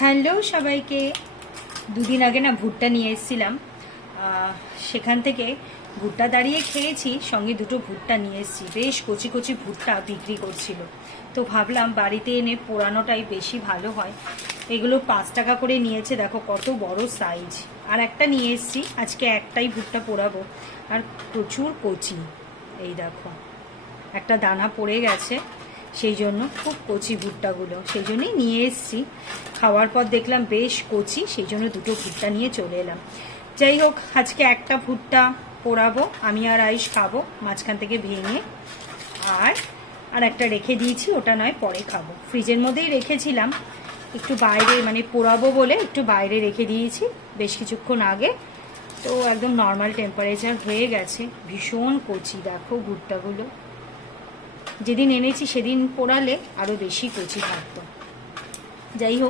Hello সবাইকে। দুদিন আগে না ভুট্টা নিয়ে এসেছিলাম, সেখান থেকে ভুট্টা দাঁড়িয়ে খেয়েছি, সঙ্গে দুটো ভুট্টা নিয়ে এসেছি। বেশ কচি কচি ভুট্টা বিক্রি করছিল, তো ভাবলাম বাড়িতে এনে পোড়ানোটাই বেশি ভালো হয়। এগুলো 5 টাকা করে নিয়েছে, দেখো কত বড় সাইজ। আর একটা নিয়ে এসেছি, আজকে একটাই ভুট্টা পোড়াবো। আর প্রচুর কচি, এই দেখো একটা দানা পড়ে গেছে, সেই জন্য খুব কচি ভুট্টাগুলো, সেই জন্যই নিয়ে এসেছি। খাওয়ার পর দেখলাম বেশ কচি, সেই জন্য দুটো ভুট্টা নিয়ে চলে এলাম। যাই হোক, আজকে একটা ভুট্টা পোড়াবো, আমি আর আয়ুষ খাবো মাঝখান থেকে ভেঙে। আর একটা রেখে দিয়েছি, ওটা নয় পরে খাবো। ফ্রিজের মধ্যেই রেখেছিলাম, একটু বাইরে মানে পোড়াবো বলে একটু বাইরে রেখে দিয়েছি বেশ কিছুক্ষণ আগে। তো একদম নর্মাল টেম্পারেচার হয়ে গেছে। ভীষণ কচি, দেখো ভুট্টাগুলো। যেদিন এনেছি সেদিন পোড়ালে আরও বেশি কচি থাকতো। যাই হোক,